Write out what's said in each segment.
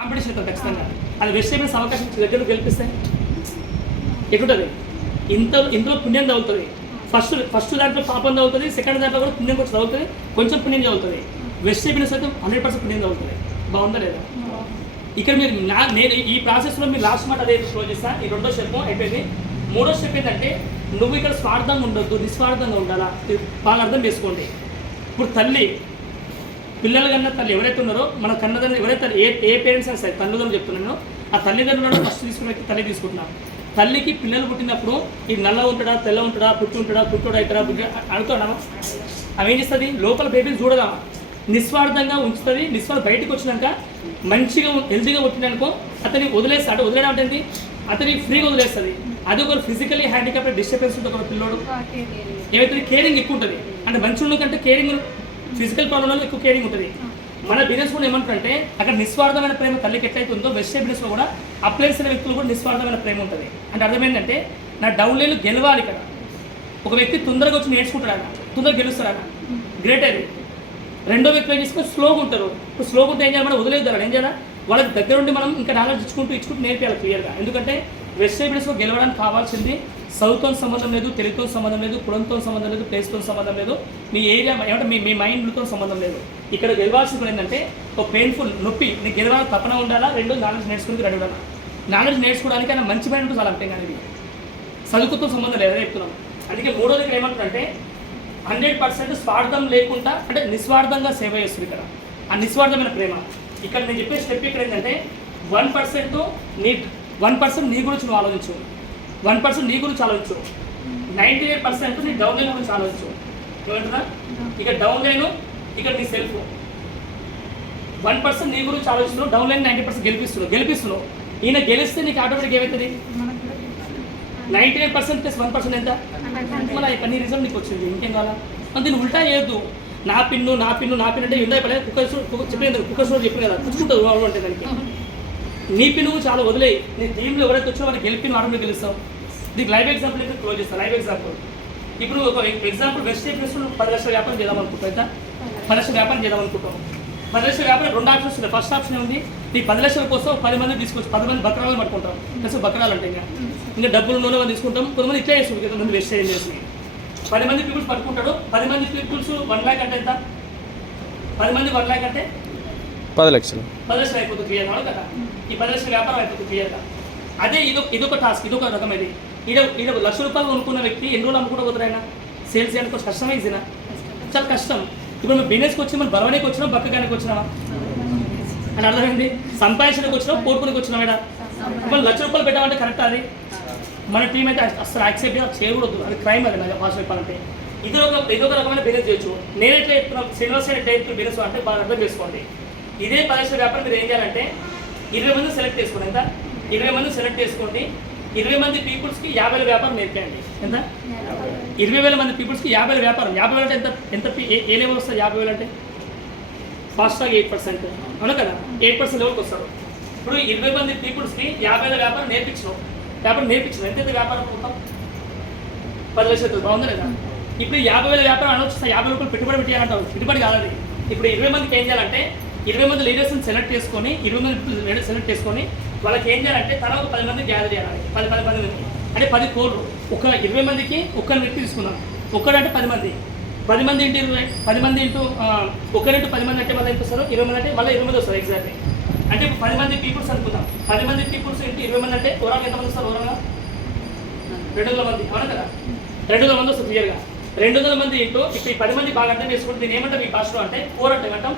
Competition అవుతుంది ఖచ్చితంగా. అది వెజిటేబుల్స్ అవకాశం దగ్గర గెలిపిస్తాయి ఎటుంటుంది. ఇందులో పుణ్యం తగులుతుంది. ఫస్ట్ దాంట్లో పాపం తగులుతుంది, సెకండ్ దాంట్లో కూడా పుణ్యం కొంచెం తగులుతుంది, కొంచెం పుణ్యం తగులుతుంది. వెజిటేబుల్స్ అయితే 100% పుణ్యం తగులుతుంది. బాగుందా లేదా? ఇక్కడ మీరు నేను ఈ ప్రాసెస్లో మీరు లాస్ట్ మాట అదే క్లోజ్ చేస్తా. ఈ రెండో స్టెప్ అయిపోయింది. మూడో స్టెప్ ఏంటంటే నువ్వు ఇక్కడ స్వార్థంగా ఉండొద్దు, నిస్వార్థంగా ఉండాలా. బాగా అర్థం చేసుకోండి. ఇప్పుడు తల్లి పిల్లలు కన్నా తల్లి ఎవరైతే ఉన్నారో మన కన్నదండ్రులు ఎవరైతే ఏ పేరెంట్స్ అయినా సరే తల్లిదండ్రులు చెప్తున్నానో ఆ తల్లిదండ్రులను ఫస్ట్ తీసుకునే తల్లి తీసుకుంటున్నాం. తల్లికి పిల్లలు పుట్టినప్పుడు ఈ నల్ల ఉంటాడా, తెల్ల ఉంటాడా, పుట్టుంటాడా, పుట్టుడా అవుతాడా, అడుగుతాడా, అవి ఏం చేస్తుంది లోపల బేబీని చూడదా, నిస్వార్థంగా ఉంచుతుంది. నిస్వార్థం బయటకు వచ్చినాక మంచిగా హెల్తీగా పుట్టిననుకో అతని వదిలేస్తాడు. వదిలేయడం అంటే అతని ఫ్రీగా వదిలేస్తుంది. అది ఒక ఫిజికలీ హ్యాండిక్యాప్ డిస్టర్బెన్స్ ఉంటుంది ఒక పిల్లోడు. ఏమైతే కేరింగ్ ఎక్కువ ఉంటుంది. అంటే మంచి కంటే కేరింగ్ ఫిజికల్ ప్రాబ్లంలో ఎక్కువ కేరింగ్ ఉంటుంది. మన బిజినెస్ కూడా ఏమంటారంటే అక్కడ నిస్వార్థమైన ప్రేమ తల్లికి ఎట్లయితే ఉందో వెజిటేబుల్ బిజినెస్లో కూడా అప్లయన్స్ అనే వ్యక్తులు కూడా నిస్వార్థమైన ప్రేమ ఉంటుంది. అంటే అర్థమైందంటే నా డౌన్ లైన్లు గెలవాలి. ఇక్కడ ఒక వ్యక్తి తొందరగా వచ్చి నేర్చుకుంటాడు, తొందరగా గెలుస్తాడు, గ్రేట్ అది. రెండో వ్యక్తులు ఏం చేసుకుని స్లోగా ఉంటారు. ఇప్పుడు స్లోగా ఉంటే ఏం చేయాలి, మనం వదిలేద్దాం. ఏం చేయాలి, వాళ్ళకి దగ్గర ఉండి మనం ఇంకా నాలెడ్జ్ ఇచ్చుకుంటూ నేర్పించాలి క్లియర్గా. ఎందుకంటే వెజిటేబుల్స్లో గెలవడానికి కావాల్సింది చదువుతో సంబంధం లేదు, తెలుగుతో సంబంధం లేదు, కులంతో సంబంధం లేదు, ప్లేస్తో సంబంధం లేదు, మీ ఏరియా ఏమంటే మీ మైండ్తో సంబంధం లేదు. ఇక్కడ గెలవాల్సింది ఏంటంటే ఒక పెయిన్ఫుల్ నొప్పి నీకు గెలవాలి తప్పన ఉండాలా. రెండు నాలెడ్జ్ నేర్చుకుని రెడీ ఉండాలి. నాలెడ్జ్ నేర్చుకోవడానికి ఆయన మంచి మైండ్ చాలా అంటే కానీ చదువుతో సంబంధం లేదు చెప్తున్నాం. అందుకే మూడోది ఇక్కడ ఏమంటారంటే 100% స్వార్థం లేకుండా అంటే నిస్వార్థంగా సేవ చేస్తుంది. ఇక్కడ ఆ నిస్వార్థమైన ప్రేమ. ఇక్కడ నేను చెప్పే స్టెప్ ఇక్కడ ఏంటంటే 1% నీ గురించి నువ్వు ఆలోచించు, 1% నీ గురించి ఆలోచించు, 98% నీ డౌన్ లైన్ గురించి ఆలోచించు. ఏమంటున్నా, ఇక్కడ డౌన్ లైన్, ఇక్కడ నీ సెల్ఫ్. 1% నీ గురించి ఆలోచిస్తున్నావు, డౌన్ లైన్ 90% గెలిపిస్తున్నావు. ఈయన గెలిస్తే నీకు ఆటోమేటిక్ ఏమవుతుంది, 98% ప్లస్ 1% ఎంత, మళ్ళీ నీ రిజల్ట్ నీకు వచ్చింది. ఇంకేం కావాలా? మరి దీన్ని ఉల్టా చేయొద్దు. నా పిన్ను అంటే ఉండే పర్లేదు. కుక్కర్ స్టోర్ చెప్పిన కదా, పుచ్చుకుంటుంది అంటే దానికి. నీ పిన్ను చాలా వదిలేయి. నీ టీంలో ఎవరైతే వచ్చో వాళ్ళకి గెలిపిన ఆటోమేటిక్ గెలుస్తావు. దీనికి లైవ్ ఎగ్జాంపుల్ అయితే క్లోజ్ చేస్తాను. లైవ్ ఎగ్జాంపుల్ ఇప్పుడు ఒక ఎగ్జాంపుల్ వెజిటేబుల్స్ 10 లక్షల వ్యాపారం చేద్దాం అనుకుంటాం. 10 లక్షల వ్యాపారం చేద్దాం అనుకుంటాం. 10 లక్షల వ్యాపారం 2 ఆప్షన్స్ ఉన్నాయి. ఫస్ట్ ఆప్షన్ ఉంది, నీ 10 లక్షల కోసం 10 మంది తీసుకొచ్చి 10 మంది బకరాలు పట్టుకుంటాం. అసలు బకరాలు అంటే ఇంకా డబ్బులు నూనె తీసుకుంటాం. కొంతమంది ఇట్లా చేస్తుంది, కొంతమంది వెస్ట్ చేసి 10 మంది పీపుల్స్ పట్టుకుంటాడు. 10 మంది పీపుల్స్ 1 లాక్ అంటే ఎంత, 10 మంది 1 లాక్ అంటే 10 లక్షలు అయిపోతుంది క్లియర్ కదా. ఈ 10 లక్షల వ్యాపారం అయిపోతుంది క్లియర్గా. అదే ఇదొక టాస్క్, ఇదొక రకం. ఇది ఈడ ₹1,00,000 కొనుక్కున్న వ్యక్తి ఎన్ని రోజులు అమ్ముకుంటూ పోతారు. ఆయన సేల్స్ చేయడానికి కొంచెం కష్టమే, ఇచ్చినా చాలా కష్టం. ఇప్పుడు మేము బిజినెస్కి వచ్చి మనం బరవడానికి వచ్చినా బక్కగానికి వచ్చినావా అని అర్థమైంది. సంపాదించడానికి వచ్చినా కోరుకునికి వచ్చినా మేడం. ఇప్పుడు ₹1,00,000 పెట్టామంటే కరెక్ట్. అది మన టీం అయితే అసలు యాక్సెప్ట్ చేయకూడదు. అది క్రైమ్. అది నాకు ఫాస్ట్ చెప్పాలంటే ఇదొక రకమైన బిజినెస్ చేయొచ్చు. నేను ఎట్లా చెప్తున్నా, శ్రీనివాస్ ఎట్లా చెప్తున్న బిజినెస్ అంటే బాగా అర్థం చేసుకోండి. ఇదే 10 లక్షల వ్యాపారం మీరు ఏం చేయాలంటే 20 మంది సెలెక్ట్ చేసుకోండి. ఎంత, 20 మంది సెలెక్ట్ చేసుకోండి. 20 మంది పీపుల్స్కి 50,000 వ్యాపారం నేర్పేయండి. ఎంత, 20,000 మంది పీపుల్స్కి 50,000 వ్యాపారం. 50,000 అంటే ఎంత ఏ లెవెల్ వస్తుంది? 50,000 అంటే ఫాస్ట్గా 8%. అవును కదా, 8% లెవెల్కి వస్తారు. ఇప్పుడు 20 మంది పీపుల్స్కి 50,000 వ్యాపారం నేర్పించినాం. ఎంత వ్యాపారం మొత్తం 10 లక్షలు. బాగుందా లేదా? ఇప్పుడు 50,000 వ్యాపారం అనొచ్చు. ₹50 పెట్టుబడి పెట్టాలంటావు. పెట్టుబడి కాదు. ఇప్పుడు 20 మందికి ఏం చేయాలంటే 20 మంది లీడర్స్ని సెలెక్ట్ చేసుకొని 20 మంది లీడర్స్ సెలెక్ట్ చేసుకొని వాళ్ళకి ఏం చేయాలంటే తన ఒక 10 మంది గ్యాదర్ చేయాలి. 10 మంది అంటే 10 కోట్లు. ఒక 20 మందికి ఒక్కరి వ్యక్తి తీసుకున్నాం. ఒక్కడంటే 10 మంది. 10 మంది ఇంటూ 10 మంది ఇంటూ ఒకరింటూ 10 మంది అంటే మళ్ళీ ఎంత వస్తారు? 20 మంది అంటే మళ్ళీ 20 మంది వస్తారు ఎగ్జాక్ట్లీ. అంటే 10 మంది పీపుల్స్ అనుకుందాం. 10 మంది పీపుల్స్ ఇంటూ 20 మంది అంటే ఓవరాల్ ఎంతమంది వస్తారు? ఓవరాల్గా 200 మంది. అవును కదా, 200 మంది వస్తుంది క్లియర్గా. 200 మంది ఇంటూ ఇప్పుడు ఈ 10 మంది బాగా అర్థం చేసుకుంటే దీన్ని ఏమంటాం ఈ భాషలో అంటే కోర్ అంటే ఏమంటాం?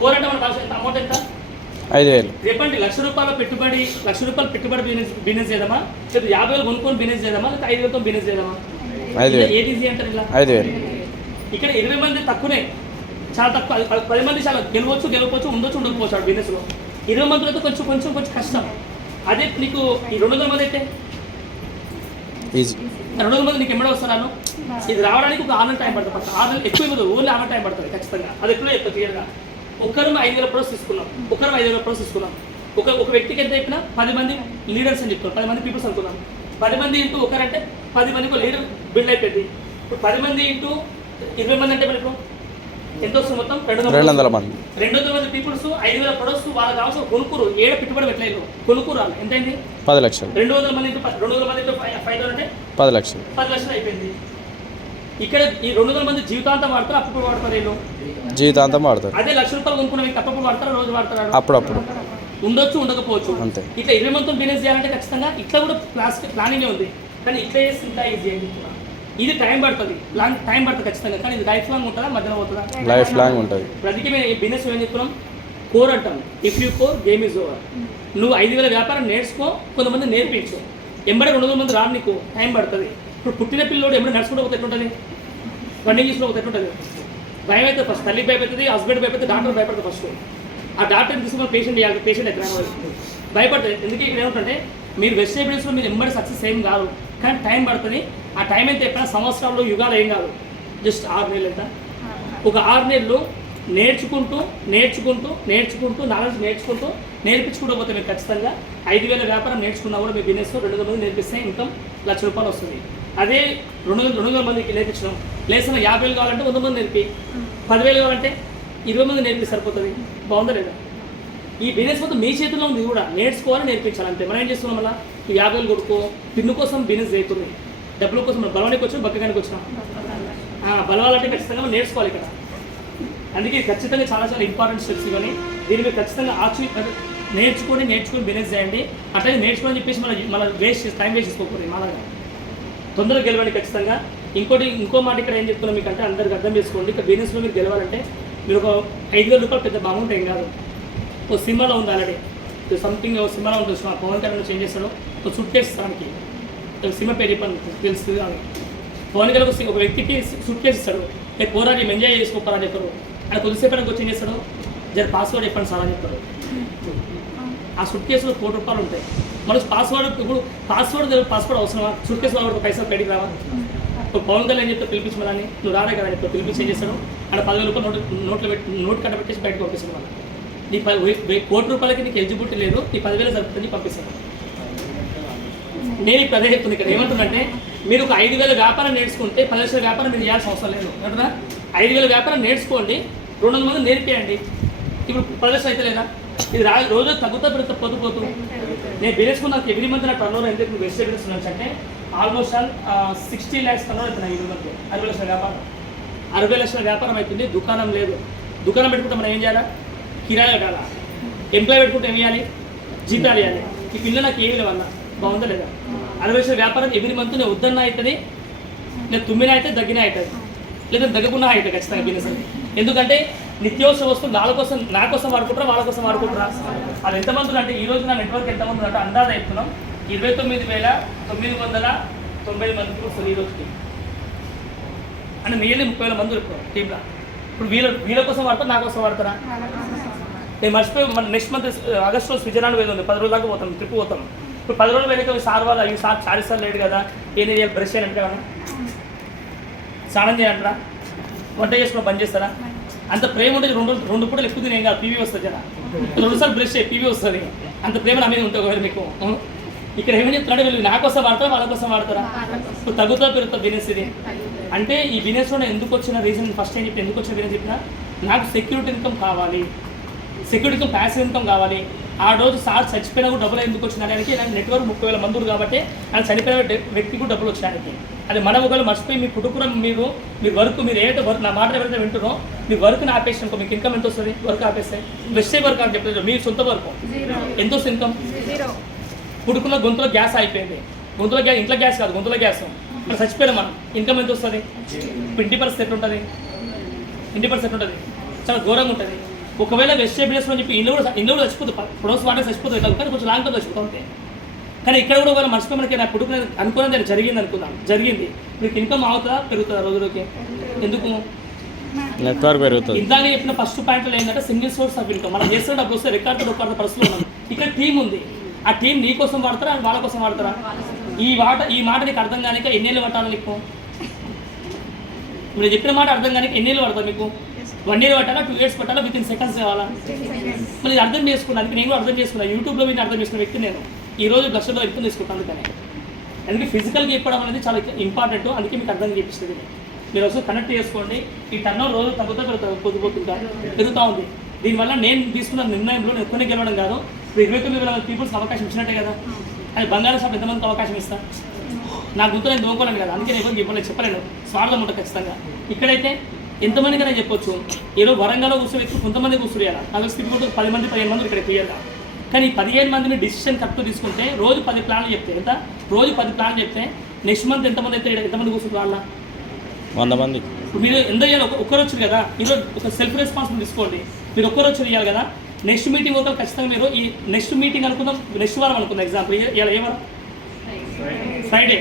కోర్ అంటే మన భాష ఎంత అమౌంట్ ఎంత? 5,000. చెప్పండి, ₹1,00,000 పెట్టుబడి బిజినెస్ చేద్దామా, లేదా 50,000 కొనుక్కొని బిజినెస్ చేద్దామా, లేదా 5,000తో బిజినెస్ చేద్దామా? 5,000. ఏది ఈజీ అంటారు? ఇలా 5,000. ఇక్కడ 20 మంది తక్కువనే, చాలా తక్కువ. 10 మంది చాలా గెలవచ్చు, ఉండకపోవచ్చు బిజినెస్లో. 20 మందిలో అయితే కొంచెం కష్టం. అదే నీకు ఈ 200 మంది అయితే ఈజీ. 200 మంది నీకు ఎమ్మడే వస్తున్నాను. ఇది రావడానికి ఒక 6 నెలలు టైం పడుతుంది. 6 నెలలు ఎక్కువ ఇవ్వదు, ఓన్లీ 6 నెలలు టైం పడుతుంది ఖచ్చితంగా. అది ఎప్పుడో చెప్తా క్లియర్గా. ఒక్కరు 5,000 ప్రొడక్ట్స్ తీసుకున్నాం. ఒక వ్యక్తికి ఎంత చెప్పినా 10 మంది లీడర్స్ అని చెప్తాం. 10 మంది పీపుల్స్ అనుకున్నాం. 10 మంది ఇంటూ ఒకరంటే 10 మందికి లీడర్ బిల్డ్ అయిపోయింది. ఇప్పుడు 10 మంది ఇంటూ 20 మంది అంటే మనకు ఎంత వస్తుంది మొత్తం 200 మంది 200 మంది పీపుల్స్ 5,000 ప్రొడక్ట్స్ వాళ్ళకి కావాల్సిన కొనుక్కురు ఏడ పెట్టుబడి పెట్టలేదు కొనుక్కురు వాళ్ళు ఎంత అయింది 10 లక్షలు 200 మంది 200 మంది 5,000 అంటే 10 లక్షలు 10 లక్షలు అయిపోయింది. ఇక్కడ ఈ 200 మంది జీవితాంతం వాడతారు అప్పుడు వాడతారు వీళ్ళు జీవితాంతం వాడతారు. అదే ₹1,00,000 కొనుక్కున్న వ్యక్తి అప్పుడు వాడతారు రోజు వాడతారు అప్పుడప్పుడు ఉండొచ్చు ఉండకపోవచ్చు అంతే. ఇట్లా 20 మందితో బిజినెస్ చేయాలంటే ఖచ్చితంగా ఇట్లా కూడా ప్లానింగ్ ఉంది కానీ ఇట్లా చేసి ఇంకా ఈజీ అయింది. ఇది టైం పడుతుంది టైం పడుతుంది ఖచ్చితంగా కానీ ఇది లైఫ్ లాంగ్ ఉంటుందా మధ్యలో అవుతుందా లైఫ్ లాంగ్ ఉంటుంది. అందుకే మేము ఈ బిజినెస్ ఏం చెప్తున్నాం కోర్ అంటాం. If you core game is over. నువ్వు 5,000 వ్యాపారం నేర్చుకో కొంతమంది నేర్పించు ఎంబడే 200 మంది రాను నీకు టైం పడుతుంది. ఇప్పుడు పుట్టిన పిల్లోడు ఎంబడే నడుచుకుంటూ పోతే ఎట్లుంటుంది రన్నింగ్ చేసుకుంటూ పోతే ఎట్లుంటుంది భయం అయితే ఫస్ట్ తల్లికి భయపడుతుంది హస్బెండ్ భయపడుతుంది డాక్టర్ భయపడుతుంది ఫస్ట్ ఆ డాక్టర్ని తీసుకుని పేషెంట్ చేయాలి పేషెంట్ అయితే భయపడుతుంది. ఎందుకంటే ఇక్కడ ఏమిటంటే మీరు వెజిటేబుల్స్లో మీరు ఎంబడి సక్సెస్ ఏం కాదు కానీ టైం పడుతుంది. ఆ టైం అయితే ఎప్పుడైనా సంవత్సరాల్లో యుగాలు ఏం కాదు జస్ట్ 6 నెలలు ఎంత ఒక 6 నెలలు నేర్చుకుంటూ నాలెడ్జ్ నేర్పించుకుంటూ పోతే మీరు ఖచ్చితంగా 5,000 వ్యాపారం నేర్చుకున్నా కూడా మీ బిజినెస్లో 200 మంది నేర్పిస్తే ఇన్కమ్ ₹1,00,000 వస్తుంది. అదే 200 మందికి నేర్పించడం లేసిన 50,000 కావాలంటే 100 మంది నేర్పి 10,000 కావాలంటే 20 మంది నేర్పి సరిపోతుంది. బాగుందా లేదా? ఈ బిజినెస్ మొత్తం మీ చేతిలో ఉంది కూడా నేర్చుకోవాలి నేర్పించాలి అంతే. మనం ఏం చేస్తున్నాం వల్ల 50,000 కొడుకో తిన్ను కోసం బిజినెస్ అవుతుంది డబ్బుల కోసం బలవానికి వచ్చాం బక్కగానికి వచ్చినాం బలవాలంటే ఖచ్చితంగా మనం నేర్చుకోవాలి ఇక్కడ. అందుకే ఖచ్చితంగా చాలా ఇంపార్టెంట్ స్టెప్స్ ఇవన్నీ దీని మీద ఖచ్చితంగా నేర్చుకొని బిజినెస్ చేయండి. అట్లనే నేర్చుకోని చెప్పేసి మన టైం వేస్ట్ చేసుకోకూడదు మాలాగా తొందరగా గెలవండి ఖచ్చితంగా. ఇంకో మాట ఇక్కడ ఏం చెప్తున్నాం మీకంటే అందరికి అర్థం చేసుకోండి. ఇక్కడ బిజినెస్లో మీరు గెలవాలంటే మీరు ఒక ₹5,000 పెద్ద అమౌంట్ ఏం కాదు. ఒక సినిమాలో ఉంది ఆల్రెడీ సంథింగ్ ఒక సినిమాలో ఉంటుంది పవన్ కళ్యాణ్ చేంజ్ చేస్తాడు ఒక సూట్ కేసు దానికి సినిమా పేరు చెప్పాను తెలుస్తుంది అని పవన్ కళ్యాణ్ ఒక వ్యక్తికి సూట్ కేసు ఇస్తాడు పోరా నేను ఎంజాయ్ చేసుకోపోరా అని చెప్పారు. ఆయన కొద్దిసేపు వచ్చి ఏం చేస్తాడు జర పాస్వర్డ్ చెప్పండి సార్ అని చెప్పారు. ఆ సూట్ కేసులో ₹1,00,000 ఉంటాయి. మనకు పాస్వర్డ్ అవసరమా సూట్ కేసు వాళ్ళు పైసలు పెడికి రావా ఇప్పుడు పవన్ కళ్యాణ్ చెప్తే పిలిపించమని నువ్వు రాడే కదా చెప్తా పిలిపించి ఏం చేస్తాడు అక్కడ ₹10,000 నోట్ కట్టబెట్టేసి బయటకు పంపిస్తాడు. వాళ్ళు నీ ₹1,00,000 నీకు ఎలిజిబిలిటీ లేదు నీ 10,000 జరుపుతుంది పంపిస్తాను. నేను ఇప్పుడు అదే చెప్తుంది ఇక్కడ ఏమంటుందంటే మీరు ఒక 5,000 వ్యాపారం నేర్చుకుంటే 10 లక్షల వ్యాపారం మీరు చేయాల్సిన అవసరం లేదు కదా. 5,000 వ్యాపారం నేర్చుకోండి 200 మంది నేర్పియండి. ఇప్పుడు 10 లక్షలు అయితే లేదా ఇది రోజు తగ్గుతా పెరుగుతా పోతూ నేను బిజినెస్ నాకు ఎవ్రీ మంత్ నా టర్న్ ఓవర్ ఎంత వెజిటేబుల్స్ నుంచి అంటే ఆల్మోస్ట్ 60 lakhs టర్న్ ఓవర్ అవుతున్నాయి. 60 లక్షల వ్యాపారం 60 లక్షల వ్యాపారం అవుతుంది. దుకాణం లేదు. దుకాణం పెట్టుకుంటే మనం ఏం చేయాలా కిరాయి కట్టాలా ఎంప్లాయ్ పెట్టుకుంటే ఏం చేయాలి జీతాలు ఇవ్వాలి. ఈ పిల్లలు నాకు ఏమి లేవన్నా బాగుందా లేదా 60 లక్షల వ్యాపారం ఎవ్రీ మంత్ నేను వద్దన్నా అవుతుంది నేను తుమ్మినా అయితే దగ్గినా అవుతుంది లేదా దగ్గకుండా అవుతుంది ఖచ్చితంగా బిజినెస్ అని. ఎందుకంటే నిత్యావసర వస్తువులు నా కోసం వాడుకుంటారా వాళ్ళ కోసం వాడుకుంటారా అది ఎంతమంది అంటే ఈ రోజు నా నెట్వర్క్ ఎంతమంది అంటే అందాజ చెప్తున్నాం 29,990 మందికి వస్తుంది ఈ రోజుకి అంటే నియర్లీ 30,000 మంది ఇప్పుడు టీంలో. ఇప్పుడు వీళ్ళ కోసం వాడతారా నా కోసం వాడతారా? నేను మర్చిపోయి మన నెక్స్ట్ మంత్ ఆగస్టులో స్విట్జర్లాండ్ పోయింది 10 రోజుల దాకా పోతాం ట్రిప్ పోతాం. ఇప్పుడు 10 రోజులు వెనక సార్ వాళ్ళు అవి సార్ చారిసార్ లేడు కదా ఏం చేయాలి బ్రష్ చేయాలంటే స్నానం చేయాలంటారా వంట చేసుకుని బంద్ చేస్తారా? అంత ప్రేమ ఉంటుంది 2 పూటలు ఎక్కువ తినే కాదు పీవీ వస్తుంది జన 2 సార్లు బ్రష్ చేయి పీవీ వస్తుంది. అంత ప్రేమ నా మీద ఉంటుంది ఒకవేళ మీకు. ఇక్కడ ఏమని చెప్తున్నాడు వీళ్ళు నా కోసం వాడతారా వాళ్ళ కోసం వాడతారా? ఇప్పుడు తగ్గుతా పెరుగుతుంది బిజినెస్ ఇది అంటే ఈ బిజినెస్లో ఎందుకు వచ్చిన రీజన్ ఫస్ట్ ఏం చెప్పి ఎందుకు వచ్చిన బిజినెస్ చెప్పినా నాకు సెక్యూరిటీ ఇన్కమ్ కావాలి సెక్యూరిటీ ఇన్కమ్ ప్యాసివ్ ఇన్కమ్ కావాలి. ఆ రోజు సార్ చచ్చిపోయినా కూడా డబ్బులు ఎందుకు వచ్చినానికి నాకు నెట్వర్క్ 30,000 మంది కాబట్టి ఆయన చనిపోయిన వ్యక్తికి కూడా డబ్బులు వచ్చినానికి. అది మనం ఒకవేళ మర్చిపోయి మీ కుటుంబం మీ వర్క్ మీరు ఏదైతే వర్క్ నా మాట ఎవరైతే వింటున్నారో మీ వర్క్ని ఆపేసి అనుకో మీకు ఇన్కమ్ ఎంత వస్తుంది వర్క్ ఆపేస్తే వెస్టే వర్క్ అని చెప్పలేదు మీ సొంత వర్క్ ఎంత వస్తుంది ఇన్కమ్? కుడుకున్న గొంతులో గ్యాస్ అయిపోయింది ఇంట్లో గ్యాస్ కాదు గొంతులో గ్యాస్ మనం చచ్చిపోయినా మనం ఇన్కమ్ ఎంత వస్తుంది? 20% ఎట్లుంటుంది 20% ఉంటుంది చాలా ఘోరంగా ఉంటుంది. ఒకవేళ వెజిటేబుల్స్ అని చెప్పి ఇల్లు కూడా చచ్చిపోతుంది ప్రొడక్ట్స్ వాటర్ చచ్చిపోతుంది కానీ కొంచెం లాంగ్ టర్మ్ చచ్చిపోతూ ఉంటాయి. కానీ ఇక్కడ కూడా ఒకవేళ మర్చిపోయి మనకి నాకు పుట్టుకునేది అనుకున్నది అది జరిగింది మీకు ఇన్కమ్ అవుతుందా పెరుగుతుందా రోజులోకి? ఎందుకు నెట్వర్క్ పెరుగుతుంది. ఇందాక చెప్పిన ఫస్ట్ పాయింట్లో ఏంటంటే సింగిల్ సోర్స్ ఆఫ్ ఇన్కమ్ మనం చేస్తున్న డబ్బులు వస్తే రికార్డు ఒక పరిస్థితులు ఉన్నాం. ఇక్కడ టీం ఉంది ఆ టీం నీ కోసం వాడతారా వాళ్ళ కోసం వాడతారా? ఈ మాట నీకు అర్థం కానీ ఎన్నేళ్ళు పట్టాలి నీకు? ఇప్పుడు చెప్పిన మాట అర్థం కానీ ఎన్నేళ్ళు పడతారు మీకు? 1 year పట్టాలా 2 years పట్టాలా వితిన్ సెకండ్స్ కావాలా? మళ్ళీ అర్థం చేసుకున్నాను నేను కూడా అర్థం చేసుకున్నాను యూట్యూబ్లో మీరు అర్థం చేసుకున్న వ్యక్తి నేను ఈరోజు లక్షల్లో ఇన్కమ్ తీసుకుంటాను. అందుకే ఫిజికల్గా చెప్పడం అనేది చాలా ఇంపార్టెంట్ అందుకే మీకు అర్థం చేపిస్తుంది. మీరు ఒకసారి కనెక్ట్ చేసుకోండి. ఈ టర్న్ రోజు తగ్గుతూ పొద్దుపోతుంటా పెరుగుతూ ఉంది. దీనివల్ల నేను తీసుకున్న నిర్ణయంలో నేను కొన్ని గెలవడం కాదు, ఇప్పుడు 29,000 పీపుల్స్కి అవకాశం ఇచ్చినట్టే కదా. అది బంగారు షాప్ ఎంతమందికి అవకాశం ఇస్తా? నా గుర్తు నేను దోకోలేను కదా, అందుకే నేను ఇవ్వలేదు, చెప్పలేను, స్వార్థం ఉంటుంది ఖచ్చితంగా. ఇక్కడైతే ఎంతమందికి నేను చెప్పొచ్చు, ఏదో వరంగల్లో కూర్చొని ఎక్కువ కొంతమంది కూర్చుంటారు, నాకు స్కిప్ 10 మంది 15 మంది ఇక్కడ క్లియర్గా. కానీ 15 మందిని డిసిషన్ కరెక్ట్ తీసుకుంటే రోజు 10 ప్లాన్లు చెప్తే ఎంత, రోజు 10 ప్లాన్లు చెప్తే నెక్స్ట్ మంత్ ఎంతమంది అయితే ఎంతమంది కూర్చుంటారు వాళ్ళ 100 మంది. మీరు ఎంత చేయాలి, ఒక్కరు వచ్చారు కదా, ఈరోజు ఒక సెల్ఫ్ రెస్పాన్సిబిలిటీ తీసుకోండి. మీరు ఒక్కరు వచ్చి చేయాలి కదా, నెక్స్ట్ మీటింగ్ ఒకరు ఖచ్చితంగా మీరు ఈ నెక్స్ట్ మీటింగ్ అనుకుందాం, నెక్స్ట్ వారం అనుకుందాం ఎగ్జాంపుల్, ఇలా ఏ వారం? ఫ్రైడే,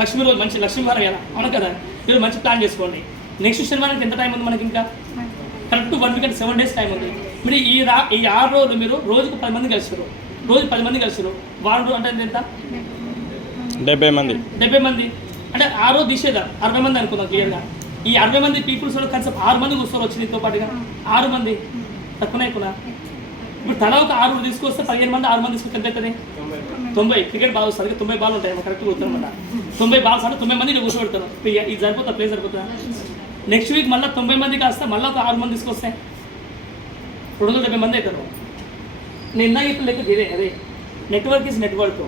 లక్ష్మీ రోజు, మంచి లక్ష్మీ వారం ఎలా అవును కదా, మీరు మంచి ప్లాన్ చేసుకోండి. నెక్స్ట్ శనివారానికి ఎంత టైం ఉంది మనకి? ఇంకా కరెక్ట్ 1 వీక్ అంటే 7 డేస్ టైం ఉంది. మీరు ఈ 6 రోజులు మీరు రోజుకు 10 మంది కలిసారు, రోజు 10 మంది కలిసారు, వారం అంటే ఎంత? 70 మంది. 70 మంది అంటే 6 రోజు తీసేదా 60 మంది అనుకుందాం క్లియర్గా. ఈ 60 మంది పీపుల్స్ కలిసి 6 మంది కూర్చొని వచ్చి నీతో పాటుగా 6 మంది తక్కువనే ఎక్కువ. ఇప్పుడు తల ఒక 6 తీసుకొస్తే 15 మంది 6 మంది తీసుకొస్తే ఎంత అవుతుంది? 90. క్రికెట్ బాల్ వస్తుంది, 90 బాల్ ఉంటాయి కరెక్ట్ కూర్చోనమాట. 90 బాల్స్ అంటే 90 మంది ఇక్కడ కూర్చోబెడతారు. ఇది సరిపోతా, ప్లేస్ సరిపోతుందా? నెక్స్ట్ వీక్ మళ్ళీ 90 మంది కాస్త మళ్ళీ ఒక 6 మంది తీసుకొస్తే 270 మంది అవుతారు. నేను ఇందాక ఇప్పుడు లెక్క ఇదే, అదే నెట్వర్క్ ఈజ్ నెట్వర్క్.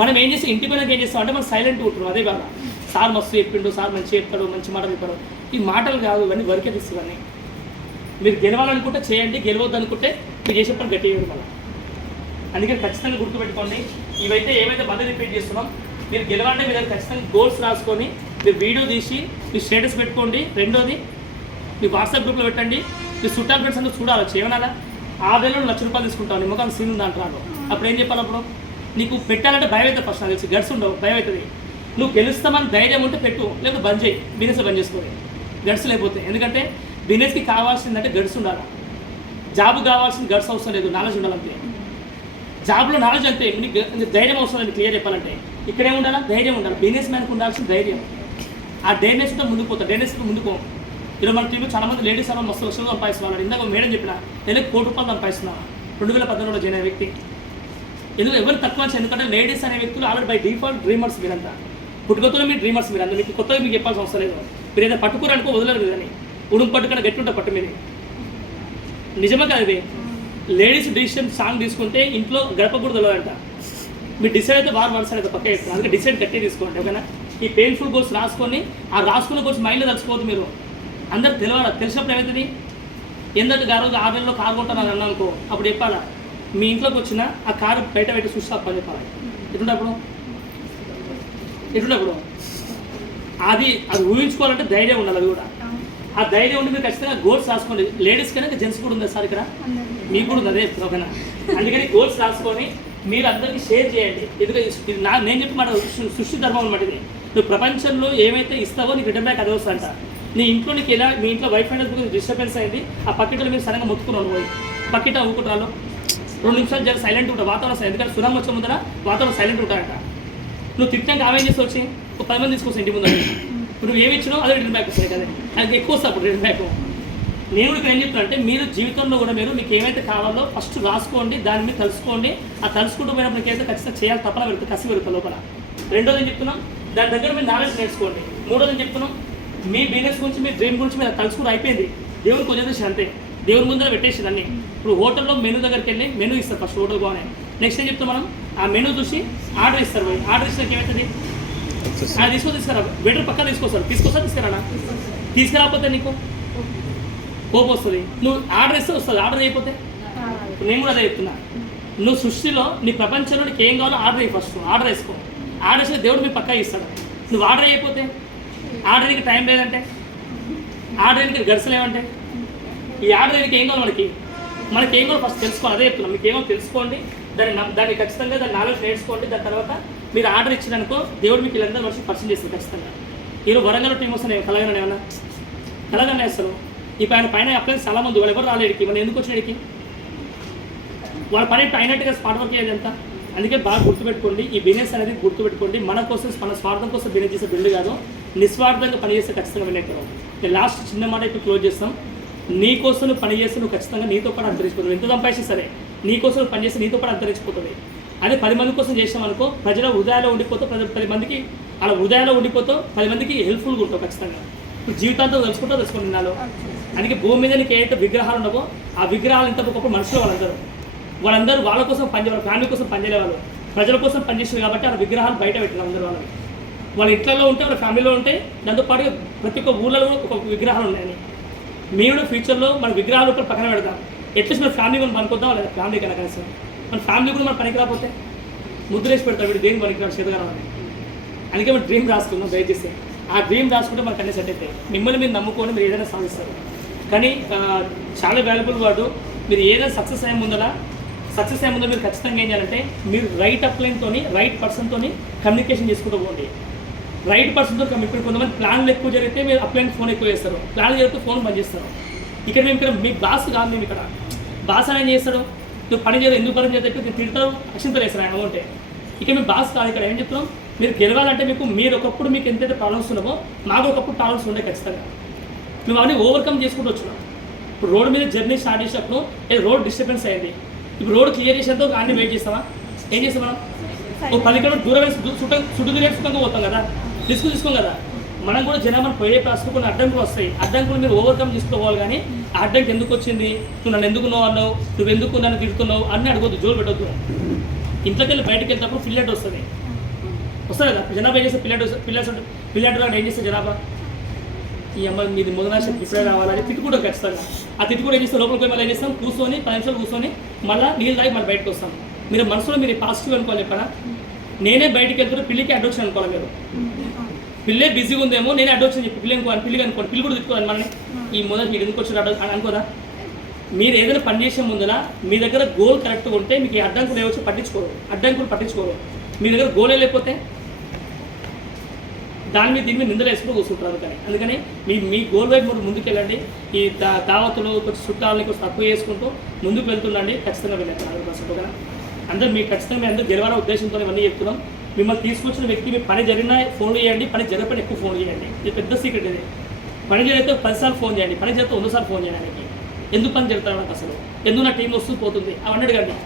మనం ఏం చేస్తాం, ఇంటికి పోయినాక ఏం చేస్తాం అంటే మనం సైలెంట్ ఉంటున్నాం. అదే బాగా సార్ మస్తు చెప్పిండు, సార్ మంచి చెప్తాడు, మంచి మాటలు చెప్పాడు. ఈ మాటలు కాదు, ఇవన్నీ వర్కే తీసుకోండి. మీరు గెలవాలనుకుంటే చేయండి, గెలవద్దు అనుకుంటే మీరు చేసే పని గట్టి చేయడం వల్ల. అందుకని ఖచ్చితంగా గుర్తుపెట్టుకోండి, ఇవైతే ఏవైతే మళ్ళీ రిపీట్ చేస్తున్నాం, మీరు గెలవాలంటే మీరు ఖచ్చితంగా గోల్స్ రాసుకొని మీరు వీడియో తీసి మీరు స్టేటస్ పెట్టుకోండి. రెండోది మీ వాట్సాప్ గ్రూప్లో పెట్టండి. మీరు చుట్టాల ఫ్రెండ్స్ అందరూ చూడాలి, చేయమనాలా? 6 వేలు 1 లక్ష రూపాయలు తీసుకుంటాను, నిమ్మకాలు సీన్ ఉంది అంటున్నాను. అప్పుడు ఏం చెప్పాలి? అప్పుడు నీకు పెట్టాలంటే భయం అవుతుంది, ఫస్ట్ నాకు తెలిసి గడ్స్ ఉండవు, భయం అవుతుంది. నువ్వు గెలుస్తామని ధైర్యం ఉంటే పెట్టు, లేకపోతే బంద్ చేయి, బిజినెస్ బంద్ చేసుకోవాలి, గడ్స్ లేకపోతే. ఎందుకంటే బిజినెస్కి కావాల్సిందంటే గడ్స్ ఉండాలి, జాబ్ కావాల్సిన గడ్స్ అవసరం లేదు, నాలెడ్జ్ ఉండాలంటే. జాబ్లో నాలెడ్జ్ అంతే, నీకు ధైర్యం అవసరం లేదు. క్లియర్ చెప్పాలంటే ఇక్కడే ఉండాలా, ధైర్యం ఉండాలి. బిజినెస్ మ్యాన్కి ఉండాల్సిన ధైర్యం, ఆ డైర్నెస్ ఉంటే ముందుకు పోతాం, డైర్నెస్ ముందుకో. ఈరోజు మన టీంలో చాలా మంది లేడీస్ అలా మస్తు లక్షలు సంపాదిస్తున్నారు. ఇందాక మేడం చెప్పిన నెలకు 1 కోటి రూపాయలు సంపాదిస్తున్నారు 2018లో జాయిన్ అయిన వ్యక్తి. ఎందుకు ఎవరు తక్కువ? ఎందుకంటే లేడీస్ అనే వ్యక్తులు ఆల్రెడీ బై డిఫాల్ట్ డ్రీమర్స్. మీరంతా పుట్టుకతో మీరు డ్రీమర్స్, మీరు అందరూ మీకు కొత్తగా మీకు చెప్పాల్సిన అవసరం లేదు. మీరు ఏదైనా పట్టుకోరనుకో వదలరు కానీ, ఉడుము పట్టుకుని గట్టి ఉంటుంది పట్టు మీద. నిజమే కదా ఇది. లేడీస్ డిసిషన్ సాంగ్ తీసుకుంటే ఇంట్లో గడప కూడా తెలియదంట. మీరు డిసైడ్ అయితే వారు వన్ సైడ్ అయితే పక్క వేస్తారు. అందుకే డిసైడ్ గట్టి తీసుకోండి, ఓకేనా? ఈ పెయిన్ఫుల్ గోల్స్ రాసుకొని ఆ రాసుకున్న గోల్స్ మైండ్లో తెలిసిపోతుంది. మీరు అందరు తెలియాలి. తెలిసినప్పుడు ఏమవుతుంది? ఎందుకంటే రోజు 6 నెలల్లో కారు కొంటాను అన్నా అనుకో, అప్పుడు చెప్పాలా మీ ఇంట్లోకి వచ్చిన ఆ కారు బయట బయట చూసి తప్పని చెప్పాలి. ఎట్లుంటప్పుడు అది ఊహించుకోవాలంటే ధైర్యం ఉండాలి. అది కూడా ఆ ధైర్యం ఉండి మీరు ఖచ్చితంగా గోల్స్ రాసుకోండి. లేడీస్ కన్నా జెంట్స్ కూడా ఉందా సార్ ఇక్కడ? మీకు కూడా ఉంది, అదే ఓకేనా? అందుకని గోల్స్ రాసుకొని మీరు అందరికీ షేర్ చేయండి. ఎందుకంటే నేను చెప్పి మాట సృష్టి ధర్మం అనమాట. ఇది నువ్వు ప్రపంచంలో ఏమైతే ఇస్తావో నీకు రిటర్న్ బ్యాక్ అదే వస్తుందంట. నీ ఇంట్లో నీకు ఎలా, మీ ఇంట్లో వైఫ్ అండ్ హస్బెండ్ డిస్టర్బెన్స్ అయింది, ఆ పక్కింట్లో మీరు సడన్గా మొత్తుకున్నాను పోయి పక్కిట ఊకుంటారు 2 నిమిషాలు జర సైలెంట్ ఉంటావు, వాతావరణం. ఎందుకంటే సునామీ వచ్చే ముందర వాతావరణం సైలెంట్ ఉంటాయంట. నువ్వు తిట్టాక ఆమె చేసి వచ్చి ఒక 10 మంది తీసుకొస్తావు ఇంటి ముందర. ఇప్పుడు నువ్వు ఏమి ఇచ్చినావు అదే రిటర్న్ బ్యాక్ వస్తాయి కదా, అది ఎక్కువ వస్తుంది అప్పుడు రిటర్న్ బ్యాక్. నేను కూడా ఏం చెప్తున్నా అంటే మీరు జీవితంలో కూడా మీరు మీకు ఏమైతే కావాలో ఫస్ట్ రాసుకోండి, దాని మీద తెలుసుకోండి. ఆ తెలుసుకుంటూ పోయినప్పుడు మీకైతే ఖచ్చితంగా చేయాలి, తప్పన పెడుతుంది, కసి పెడుతుంది లోపల. రెండోది ఏం చెప్తున్నాం, దాని దగ్గర మీరు నాలెడ్జ్ నేర్చుకోండి. మూడోది ఏం చెప్తున్నాం, మీ బిజినెస్ గురించి మీ డ్రీమ్ గురించి మీరు తెలుసుకుంటూ అయిపోయింది. దేవుని కొంచెం అంతే, దేవుని ముందర పెట్టేసి అన్ని. ఇప్పుడు హోటల్లో మెనూ దగ్గరికి వెళ్ళి మెనూ ఇస్తారు ఫస్ట్, హోటల్ బాగానే. నెక్స్ట్ ఏం చెప్తాం మనం, ఆ మెనూ చూసి ఆర్డర్ ఇస్తారు. పోయి ఆర్డర్ ఇచ్చినాక ఏమవుతుంది, అది తీసుకురా, వెటర్ పక్క తీసుకురా. తీసుకురాకపోతే నీకు కోపం వస్తుంది. నువ్వు ఆర్డర్ ఇస్తే వస్తుంది, ఆర్డర్ అయిపోతే నేను కూడా అదే చెప్తున్నా. నువ్వు సృష్టిలో నీ ప్రపంచంలో నీకు ఏం కావాలో ఆర్డర్ అయ్యి ఫస్ట్ ఆర్డర్ వేసుకో. ఆర్డర్ వేస్తే దేవుడు మీ పక్కా ఇస్తాడు. నువ్వు ఆర్డర్ అయిపోతే, ఆర్డర్కి టైం లేదంటే, ఆర్డర్కి గడసలేమంటే, ఈ ఆర్డర్కి ఏం కావాలి మనకి ఏం కావాలో ఫస్ట్ తెలుసుకోవాలి. అదే చెప్తున్నాం, మీకు ఏమో తెలుసుకోండి, దాన్ని ఖచ్చితంగా దాని నాలెడ్జ్ నేర్చుకోండి. దాని తర్వాత మీరు ఆర్డర్ ఇచ్చిననుకో దేవుడు మీకు వీళ్ళందరూ మనిషి పరిచయం చేస్తారు ఖచ్చితంగా. ఈరోజు వరంగల్ టీం వస్తాను కలగనే ఏమన్నా కలగనే వేస్తారు. ఇప్పుడు ఆయన పైన అప్లైన్స్ చాలా మంది, వాళ్ళు ఎవరు రాలేడికి, వాళ్ళు ఎందుకు వచ్చినడికి, వాళ్ళ పని అయినట్టుగా స్పాట్ వర్క్ అయ్యేది ఎంత. అందుకే బాగా గుర్తుపెట్టుకోండి, ఈ బిజినెస్ అనేది గుర్తుపెట్టుకోండి. మన కోసం, మన స్వార్థం కోసం బిజినెస్ చేసే బిల్డ్ కాదు, నిస్వార్థంగా పనిచేస్తే ఖచ్చితంగా వినేకరం. నేను లాస్ట్ చిన్న మాట ఇప్పుడు క్లోజ్ చేస్తాం. నీ కోసం నువ్వు పని చేస్తే నువ్వు ఖచ్చితంగా నీతో పాటు అంతరించిపోతుంది. ఎంత సంపాదించి సరే నీ కోసం నువ్వు పని చేస్తే నీతో పాటు అంతరించిపోతుంది. అదే 10 మంది కోసం చేసామనుకో, ప్రజల హృదయాల్లో ఉండిపోతావు, 10 మందికి అలా హృదయాల్లో ఉండిపోతావు, 10 మందికి హెల్ప్ఫుల్గా ఉంటావు ఖచ్చితంగా. ఇప్పుడు జీవితాంతం తెలుసుకుని నాలో అందుకే భూమి మీద నీకు ఏదైతే విగ్రహాలు ఉండవో ఆ విగ్రహాలు ఇంత ఒకప్పుడు మనుషులు వాళ్ళందరూ వాళ్ళ కోసం పనిచేయాలి, ఫ్యామిలీ కోసం పనిచేయలే వాళ్ళు ప్రజల కోసం పనిచేస్తారు కాబట్టి ఆ విగ్రహాలు బయట పెట్టిన అందరూ వాళ్ళ ఇంట్లో ఉంటే వాళ్ళ ఫ్యామిలీలో ఉంటే దాంతోపాటు ప్రతి ఒక్క ఊళ్ళలో ఒక విగ్రహాలు ఉన్నాయని మేము ఫ్యూచర్లో మన విగ్రహాలు కూడా పక్కన పెడతాం. ఎట్లీస్ట్ మన ఫ్యామిలీ మనం పనికొద్దాం లేదా ఫ్యామిలీ కన్నా కలిసి మన ఫ్యామిలీ కూడా మన పనికి రాకపోతే ముద్రేసి పెడతాం వీడు దేని పనికిరాడు చేతగాలని. అందుకే మనం డ్రీమ్ రాసుకుందాం దయచేసి. ఆ డ్రీమ్ రాసుకుంటే మనకు అన్నీ సెట్ అవుతాయి. మిమ్మల్ని మీరు నమ్ముకొని మీరు ఏదైనా సాధిస్తారు. కానీ చాలా వాల్యుబుల్ వాడు మీరు ఏదైనా సక్సెస్ అయ్యే ముందర మీరు ఖచ్చితంగా ఏం చేయాలంటే మీరు రైట్ అప్లైన్తో రైట్ పర్సన్తో కమ్యూనికేషన్ చేసుకుంటూ పోండి. రైట్ పర్సన్తో కమ్యూనికేట్. కొంతమంది ప్లాన్లు ఎక్కువ జరిగితే మీరు అప్లైన్ ఫోన్ ఎక్కువ చేస్తారు, ప్లాన్ జరిగితే ఫోన్ బంద్ చేస్తారు. ఇక్కడ మీ బాస్ కాదు, మేము ఇక్కడ బాస్ ఆయన చేస్తాడు. నువ్వు పని చేయదు, ఎందుకు పని చేస్తే తిడతారు, అక్షింతలు వేస్తారు ఆయన ఉంటే. ఇక మేము బాస్ కాదు. ఇక్కడ ఏం చెప్తున్నాం, మీరు గెలవాలంటే మీరు ఒకప్పుడు మీకు ఎంతైతే ప్రాబ్లమ్స్ ఉన్నామో మాకు ఒకప్పుడు ప్రాబ్లమ్స్ ఉండే ఖచ్చితంగా. మేము అవన్నీ ఓవర్కమ్ చేసుకుంటూ వచ్చినాం. ఇప్పుడు రోడ్ మీద జర్నీ స్టార్ట్ చేసినప్పుడు రోడ్ డిస్టర్బెన్స్ అయింది. ఇప్పుడు రోడ్ క్లియర్ చేసేంతో అన్ని వెయిట్ చేస్తామా? ఏం చేస్తాం మనం? ఒక 10 కిలోమీటర్ దూరం వేసి చుట్టూ తిరిగి సుఖంగా పోతాం కదా, తీసుకోం కదా. మనం కూడా జనాభా పోయే ప్రస్తుతం కొన్ని అడ్డంకులు వస్తాయి. అడ్డంకులు మీరు ఓవర్కమ్ చేసుకోవాలి. కానీ ఆ అడ్డంకి ఎందుకు వచ్చింది, నువ్వు నన్ను ఎందుకు అన్నావు, నువ్వు ఎందుకు నన్ను తిడుతున్నావు అన్నీ అడగొద్దు, జోలు పెట్టొద్దు. ఇంట్లోకి వెళ్ళి బయటకు వెళ్తాప్పుడు పిల్లట్ వస్తుంది కదా, జనాభా ఏం చేస్తే పిల్లట్ ఏం చేస్తే జనాభా ఈ అమ్మాయి మీది మొదలైన ఇప్పుడే రావాలని తిట్టుకుంటాం ఖచ్చితంగా. ఆ తిట్టుకుంటే ఏం చేస్తాం, లోపలికి పోయి మళ్ళీ ఏం చేస్తాం, కూర్చొని 10 నిమిషాలు కూర్చొని మళ్ళీ నీళ్ళు తాగి మళ్ళీ బయటకు వస్తాం. మీరు మనసులో మీరు పాజిటివ్ అనుకోవాలి. ఎక్కడ నేనే బయటికి వెళ్తున్నా పిల్లికి అడ్డొచ్చి అనుకోవాలి. మీరు పిల్లే బిజీగా ఉందేమో నేనే అడ్డొచ్చి చెప్పి పిల్లి అనుకోవాలి, పిల్లికి అనుకోండి, పిల్లి కూడా తిట్టుకోవాలి. మనల్ని ఈ మొదటి ఎందుకు వచ్చి అని అనుకోదా? మీరు ఏదైనా పని చేసే ముందర మీ దగ్గర గోల్ కరెక్ట్గా ఉంటే మీకు ఈ అడ్డంకులు ఏవచ్చి పట్టించుకోరు. మీ దగ్గర గోలే లేకపోతే దాని మీద దీని మీద నిందలు వేసుకుంటూ కూర్చుంటారు. అందుకని మీ గోల్ వైపు ముందుకు వెళ్ళండి. ఈ దావతులు కొంచెం చుట్టాలని కొంచెం తక్కువ చేసుకుంటూ ముందుకు వెళ్తుండండి. ఖచ్చితంగా వెళ్ళండి 100%. ఓకేనా? అందరూ మీకు ఖచ్చితంగా అందరూ గెలవాల ఉద్దేశంతో ఇవన్నీ చెప్తున్నాం. మిమ్మల్ని తీసుకొచ్చిన వ్యక్తి మీ పని జరిగినా ఫోన్ చేయండి, పని జరగకపోయినా ఎక్కువ ఫోన్ చేయండి. ఇది పెద్ద సీక్రెట్. ఇది పని జరిగితే 10 సార్లు ఫోన్ చేయండి, పని జరిగితే 100 సార్లు ఫోన్ చేయండి. ఎందుకు పని జరుగుతారు నాకు అసలు, ఎందుకు నా టీం వస్తూ పోతుంది అవన్నీ అడగండి.